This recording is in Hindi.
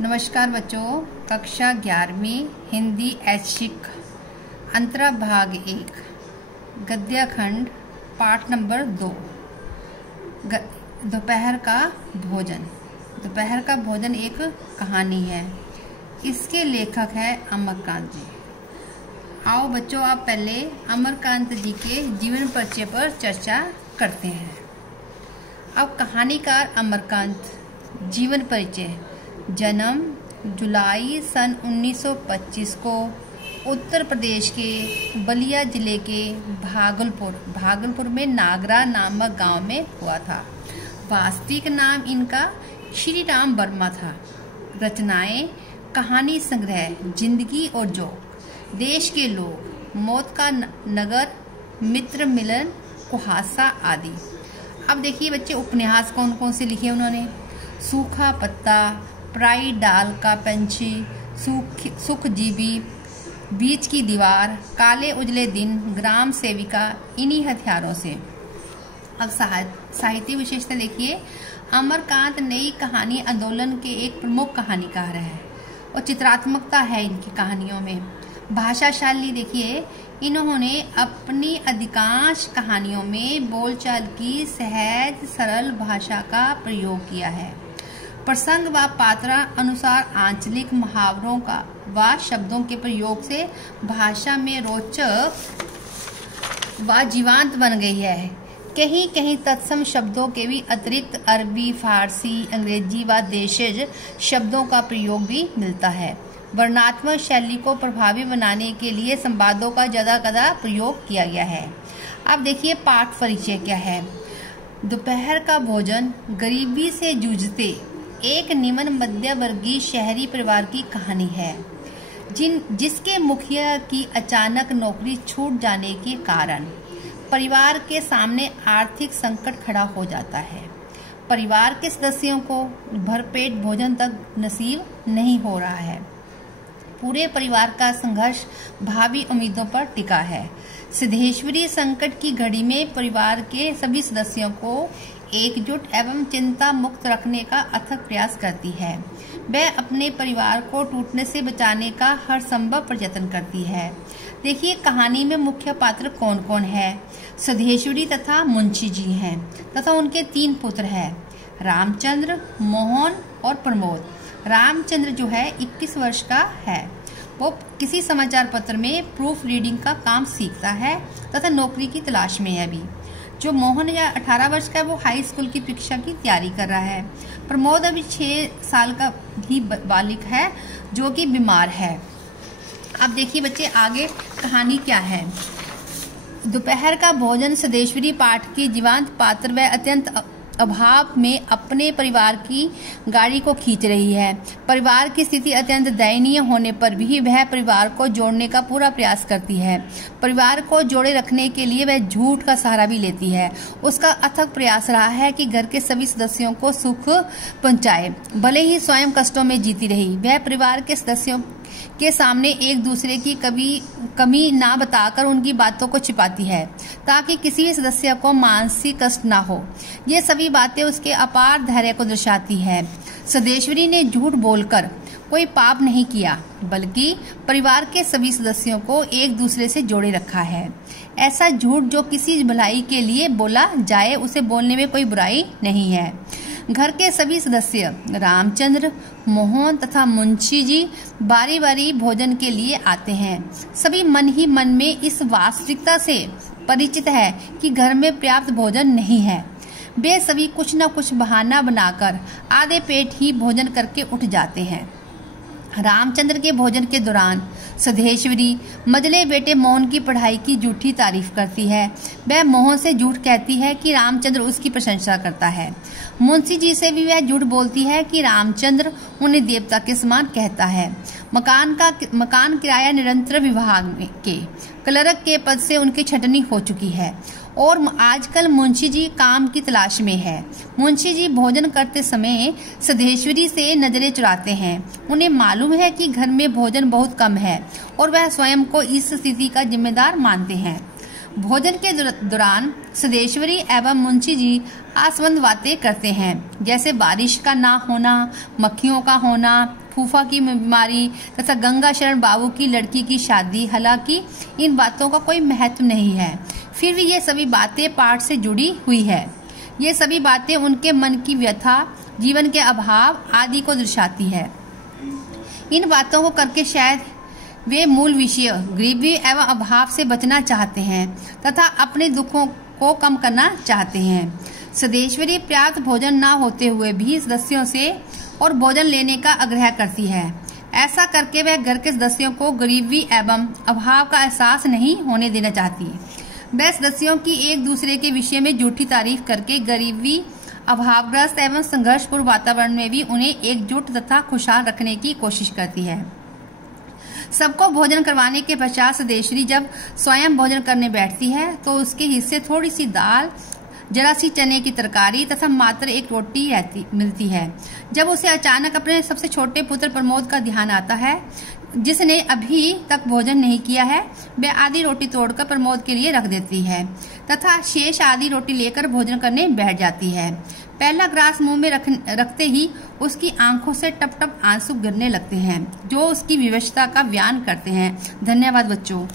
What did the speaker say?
नमस्कार बच्चों, कक्षा 11वीं हिंदी ऐच्छिक अंतरा भाग 1 गद्य खंड पाठ नंबर 2 दोपहर का भोजन। दोपहर का भोजन एक कहानी है। इसके लेखक है अमरकांत जी। आओ बच्चों, आप पहले अमरकांत जी के जीवन परिचय पर चर्चा करते हैं। अब कहानीकार अमरकांत। जीवन परिचय। जन्म जुलाई सन 1925 को उत्तर प्रदेश के बलिया जिले के भागलपुर में नागरा नामक गांव में हुआ था। वास्तविक नाम इनका श्री राम वर्मा था। रचनाएं: कहानी संग्रह जिंदगी और जोक, देश के लोग, मौत का नगर, मित्र मिलन, कुहासा आदि। अब देखिए बच्चे, उपन्यास कौन कौन से लिखे उन्होंने। सूखा पत्ता, प्राई डाल का पंछी, सुखजीवी, बीच की दीवार, काले उजले दिन, ग्राम सेविका, इन्हीं हथियारों से। अब साहित्य विशेषता देखिए। अमरकांत नई कहानी आंदोलन के एक प्रमुख कहानीकार है और चित्रात्मकता है इनकी कहानियों में। भाषाशाली देखिए, इन्होंने अपनी अधिकांश कहानियों में बोलचाल की सहज सरल भाषा का प्रयोग किया है। प्रसंग व पात्र अनुसार आंचलिक मुहावरों का व शब्दों के प्रयोग से भाषा में रोचक व जीवंत बन गई है। कहीं कहीं तत्सम शब्दों के भी अतिरिक्त अरबी, फारसी, अंग्रेजी व देशज शब्दों का प्रयोग भी मिलता है। वर्णात्मक शैली को प्रभावी बनाने के लिए संवादों का ज्यादा प्रयोग किया गया है। अब देखिए पाठ परिचय क्या है। दोपहर का भोजन गरीबी से जूझते एक निम्न मध्य वर्गीय शहरी परिवार की कहानी है, जिसके मुखिया की अचानक नौकरी छूट जाने के कारण परिवार के सामने आर्थिक संकट खड़ा हो जाता है। परिवार के सदस्यों को भरपेट भोजन तक नसीब नहीं हो रहा है। पूरे परिवार का संघर्ष भावी उम्मीदों पर टिका है। सिद्धेश्वरी संकट की घड़ी में परिवार के सभी सदस्यों को एकजुट एवं चिंता मुक्त रखने का अथक प्रयास करती है। वह अपने परिवार को टूटने से बचाने का हर संभव प्रयत्न करती है। देखिए कहानी में मुख्य पात्र कौन कौन है। सिद्धेश्वरी तथा मुंशी जी हैं तथा उनके 3 पुत्र हैं, रामचंद्र, मोहन और प्रमोद। रामचंद्र जो है 21 वर्ष का है। वो किसी समाचार पत्र में प्रूफ रीडिंग का काम सीखता है तथा नौकरी की तलाश में है अभी। जो मोहन या 18 वर्ष का है, वो हाई स्कूल की परीक्षा की तैयारी कर रहा है। प्रमोद अभी 6 साल का ही बालिक है जो कि बीमार है। अब देखिए बच्चे, आगे कहानी क्या है। दोपहर का भोजन सिद्धेश्वरी पाठ की जीवंत पात्र व अत्यंत अभाव में अपने परिवार की गाड़ी को खींच रही है। परिवार की स्थिति अत्यंत दयनीय होने पर भी वह परिवार को जोड़ने का पूरा प्रयास करती है। परिवार को जोड़े रखने के लिए वह झूठ का सहारा भी लेती है। उसका अथक प्रयास रहा है कि घर के सभी सदस्यों को सुख पहुंचाए, भले ही स्वयं कष्टों में जीती रही। वह परिवार के सदस्यों के सामने एक दूसरे की कमी ना बताकर उनकी बातों को छिपाती है ताकि किसी भी सदस्य को मानसिक कष्ट ना हो। ये सभी बातें उसके अपार धैर्य को दर्शाती है। सिद्धेश्वरी ने झूठ बोलकर कोई पाप नहीं किया, बल्कि परिवार के सभी सदस्यों को एक दूसरे से जोड़े रखा है। ऐसा झूठ जो किसी भलाई के लिए बोला जाए, उसे बोलने में कोई बुराई नहीं है। घर के सभी सदस्य रामचंद्र, मोहन तथा मुंशी जी बारी बारी भोजन के लिए आते हैं। सभी मन ही मन में इस वास्तविकता से परिचित है कि घर में पर्याप्त भोजन नहीं है। वे सभी कुछ न कुछ बहाना बनाकर आधे पेट ही भोजन करके उठ जाते हैं। रामचंद्र के भोजन के दौरान सिद्धेश्वरी मजले बेटे मोहन की पढ़ाई की झूठी तारीफ करती है। वह मोहन से झूठ कहती है कि रामचंद्र उसकी प्रशंसा करता है। मुंशी जी से भी वह झूठ बोलती है कि रामचंद्र उन्हें देवता के समान कहता है। मकान किराया निरंतर विभाग के क्लर्क के पद से उनकी छटनी हो चुकी है और आजकल मुंशी जी काम की तलाश में है। मुंशी जी भोजन करते समय सिद्धेश्वरी से नजरें चुराते हैं। उन्हें मालूम है कि घर में भोजन बहुत कम है और वह स्वयं को इस स्थिति का जिम्मेदार मानते हैं। भोजन के दौरान सिद्धेश्वरी एवं मुंशी जी आसमंद बातें करते हैं, जैसे बारिश का ना होना, मक्खियों का होना, फूफा की बीमारी तथा गंगा शरण बाबू की लड़की की शादी। हालांकि इन बातों का कोई महत्व नहीं है, फिर भी ये सभी बातें पाठ से जुड़ी हुई है। ये सभी बातें उनके मन की व्यथा, जीवन के अभाव आदि को दर्शाती है। इन बातों को करके शायद वे मूल विषय गरीबी एवं अभाव से बचना चाहते हैं तथा अपने दुखों को कम करना चाहते हैं। सदेश्वरी पर्याप्त भोजन न होते हुए भी सदस्यों से और भोजन लेने का आग्रह करती है। ऐसा करके वह घर के सदस्यों को गरीबी एवं अभाव का एहसास नहीं होने देना चाहती। वह सदस्यों की एक दूसरे के विषय में झूठी तारीफ करके गरीबी, अभावग्रस्त एवं संघर्षपूर्ण वातावरण में भी उन्हें एकजुट तथा खुशहाल रखने की कोशिश करती है। सबको भोजन करवाने के पश्चात सदेश्वरी जब स्वयं भोजन करने बैठती है तो उसके हिस्से थोड़ी सी दाल, जरा सी चने की तरकारी तथा मात्र एक रोटी मिलती है। जब उसे अचानक अपने सबसे छोटे पुत्र प्रमोद का ध्यान आता है, जिसने अभी तक भोजन नहीं किया है, वह आधी रोटी तोड़कर प्रमोद के लिए रख देती है तथा शेष आधी रोटी लेकर भोजन करने बैठ जाती है। पहला ग्रास मुंह में रखते ही उसकी आंखों से टप टप आंसू गिरने लगते हैं, जो उसकी विवशता का बयान करते हैं। धन्यवाद बच्चों।